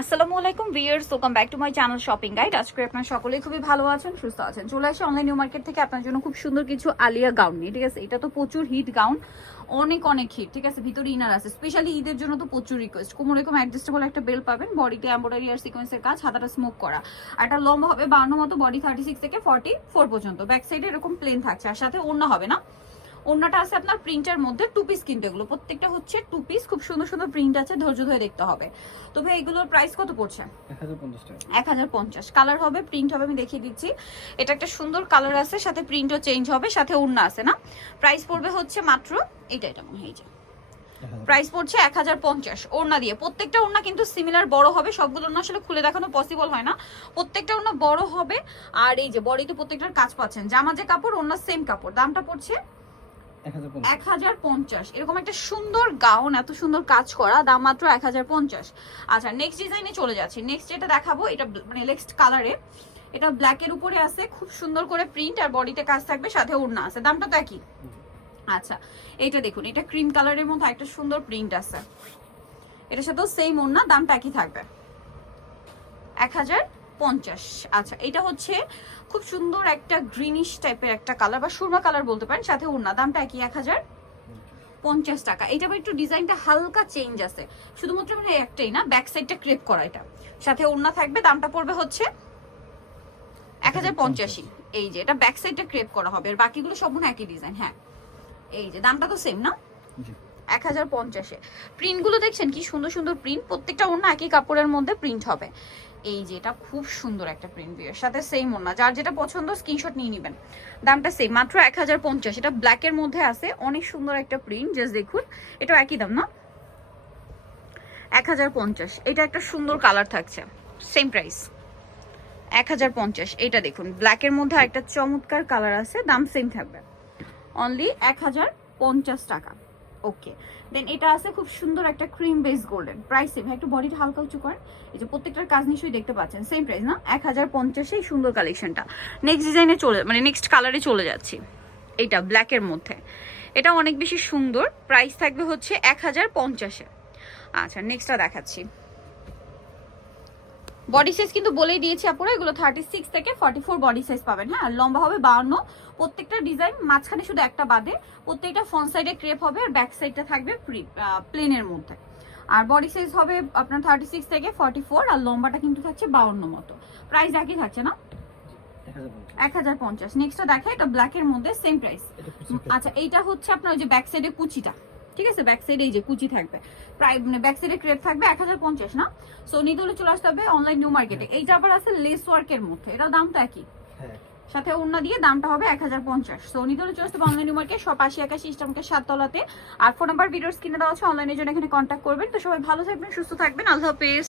আসসালামু আলাইকুম viewers, welcome back to my channel shopping guide. আজকে আপনারা সকলেই খুবই ভালো আছেন, সুস্থ আছেন। চলে আসে অনলাইন নিউ মার্কেট থেকে আপনার জন্য খুব সুন্দর কিছু আলিয়া গাউন নিয়ে। ঠিক আছে, এটা তো প্রচুর হিট গাউন, অনেক অনেক হিট। ঠিক আছে, ভিতরে ইনার আছে, স্পেশালি ঈদের জন্য তো প্রচুর রিকোয়েস্ট। কোমর এরকম অ্যাডজাস্টেবল একটা বেল পাবেন, বডিতে এমব্রয়ডারি আর সিকোয়েন্সের কাজ, হাতাটা স্মোক করা। আর এটা লম্বা হবে 52 মতো, বডি 36 থেকে 44 পর্যন্ত। ব্যাক সাইডে এরকম প্লেন থাকছে, আর সাথে ওড়না হবে না। ওড়নাটা আছে আপনার প্রিন্টের মধ্যে, টু পিস কিন্তু এগুলো প্রত্যেকটা হচ্ছে টু পিস। খুব সুন্দর সুন্দর প্রিন্ট আছে, ধৈর্য ধরে দেখতে হবে। তো ভাই এগুলোর প্রাইস কত পড়ছে? 1050 কালার হবে, প্রিন্ট হবে, আমি দেখিয়ে দিচ্ছি। এটা একটা সুন্দর কালার আছে, সাথে প্রিন্টও চেঞ্জ হবে, সাথে ওড়না আছে না। প্রাইস পড়বে হচ্ছে মাত্র এটা মনে হয় প্রাইস পড়ছে 1050 ওড়না দিয়ে। প্রত্যেকটা ওড়না কিন্তু সিমিলার বড় হবে, সবগুলো ওড়না আসলে খুলে দেখানো পসিবল হয় না। প্রত্যেকটা ওড়না বড় হবে। আর এই যে বডিতে প্রত্যেকটার কাজ পাচ্ছেন, জামা যে কাপড় ওড়না সেম কাপড়। দামটা পড়ছে 1050। এরকম একটা সুন্দর গাউন, এত সুন্দর কাজ করা, দাম মাত্র 1050। আচ্ছা, নেক্সট ডিজাইনে চলে যাচ্ছি। নেক্সট যেটা দেখাবো, এটা মানে নেক্সট কালারে, এটা ব্ল্যাকের উপরে আছে, খুব সুন্দর করে প্রিন্ট আর বডিতে কাজ থাকবে, সাথে ওড়না আছে। দামটা তো একই। আচ্ছা, এটা দেখুন, এটা ক্রিম কালারের মধ্যে একটা সুন্দর প্রিন্ট আছে, এটার সাথেও সেম ওড়না, দামটা একই থাকবে 1050। আচ্ছা, এটা হচ্ছে খুব সুন্দর একটা গ্রিনিশ টাইপের একটা কালার বা সুরমা কালার বলতে পারেন, সাথে ওড়না, দামটা একই 1050 টাকা। এটা একটু ডিজাইনটা হালকা চেঞ্জ আছে, শুধুমাত্র মানে একটাই না, ব্যাক সাইডটা ক্রেপ করা, এটা সাথে ওড়না থাকবে। দামটা পড়বে হচ্ছে 1050। এই যে এটা ব্যাক সাইডটা ক্রেপ করা হবে, আর বাকিগুলো সব মনে একই ডিজাইন। হ্যাঁ, এই যে দামটা তো সেম না, 1050। প্রিন্টগুলো দেখছেন কি সুন্দর সুন্দর প্রিন্ট, প্রত্যেকটা ওড়না একই কাপড়ের মধ্যে প্রিন্ট হবে। এই যে এটা খুব সুন্দর একটা প্রিন্ট, এর সাথে সেম ওড়না, যার যেটা পছন্দ স্ক্রিনশট নিয়ে নেবেন। দামটা সেম, মাত্র 1050। এটা ব্ল্যাকের মধ্যে আছে, অনেক সুন্দর একটা প্রিন্ট, জাস্ট দেখুন। এটা একই দাম না, 1050। এটা একটা সুন্দর কালার থাকছে, সেম প্রাইস 1050। এটা দেখুন, ব্ল্যাকের মধ্যে একটা চমৎকার কালার আছে, দাম সেম থাকবে, অনলি 1050 টাকা। ওকে, দেন এটা আছে খুব সুন্দর একটা cream base golden, price same. একটু বডিটা হালকা উঁচু করেন, এই যে প্রত্যেকটার কাজ নিশ্চয়ই দেখতে পাচ্ছেন, সেম প্রাইস না, 1050। এই সুন্দর কালেকশনটা। নেক্সট ডিজাইনে নেক্সট কালারে চলে যাচ্ছি। এইটা ব্ল্যাকের মধ্যে, এটা অনেক বেশি সুন্দর, প্রাইস থাকবে হচ্ছে 1050-এ। আচ্ছা, নেক্সটটা দেখাচ্ছি। বডি সাইজ কিন্তু বলেই দিয়েছি আপনারা, এগুলো 36 থেকে 44 বডি সাইজ পাবেন। হ্যাঁ, লম্বা হবে 52। প্রত্যেকটা ডিজাইন মাঝখানে শুধু একটা বাদে, প্রত্যেকটা ফ্রন্ট সাইডে ক্রেপ হবে, আর ব্যাক সাইডটা থাকবে প্লেনের মধ্যে। আর বডি সাইজ হবে আপনার 36 থেকে 44, আর লম্বাটা কিন্তু থাকছে 52 মতো। প্রাইস একই থাকছে না, 1050। নেক্সটটা দেখে, এটা ব্ল্যাকের মধ্যে, সেম প্রাইস। আচ্ছা, এইটা হচ্ছে আপনার ওই যে ব্যাক সাইডে কুচিটা, ঠিক আছে, ব্যাক সাইডে এই যে কুচি থাকবে, প্রায় মানে ব্যাক সাইডে ক্রেপ থাকবে, 1050 না। সো নিতে হলে চলে আসতে হবে অনলাইন নিউ মার্কেটে। এইটা আবার আছে লেস ওয়ার্কের মধ্যে, এটাও দাম তো একই, সাথে ওড়না দিয়ে, দামটা হবে 1050। সো নিতে হলে চলে আসতে হবে অনলাইন নিউ মার্কেট, 180 ইস্টামকে 7 তলাতে। আর ফোন নাম্বার ভিডিওর স্ক্রিনে দেওয়া আছে, অনলাইনের জন্য এখানে কন্ট্যাক্ট করবেন। তো সবাই ভালো থাকবেন, সুস্থ থাকবেন, আল্লাহ হাফেজ।